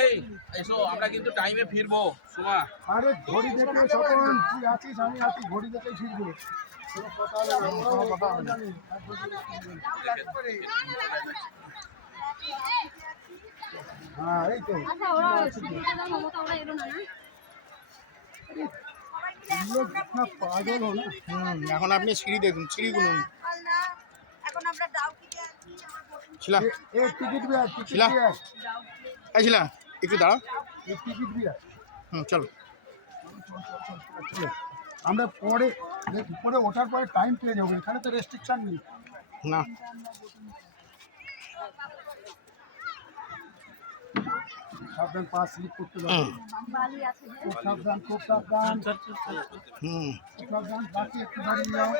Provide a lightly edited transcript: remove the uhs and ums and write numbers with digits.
এই এসো আমরা কিন্তু টাইমে ফিরবো সুমা। আরে ঘড়ি দেখে তখন তুই আছিস আমি আছি ঘড়ি দেখে ফিরবো। হ্যাঁ এই তো পাগল হলো। এখন আপনি সিঁড়ি দেখুন, সিঁড়ি গুনুন। শিলা টিকিট भी শিলা এই শিলা একটু দাঁড়াও। টিকিট भी চলো আমরা পরে উপরে ওঠার পরে টাইম পেয়ে যাবো, এখানে তো রেস্ট্রিকশন নেই না। সাবধান পা স্লিপ করতে পারবে। খুব সাবধান খুব সাবধান খুব সাবধান, বাকি একটু দাঁড়িয়ে যাও।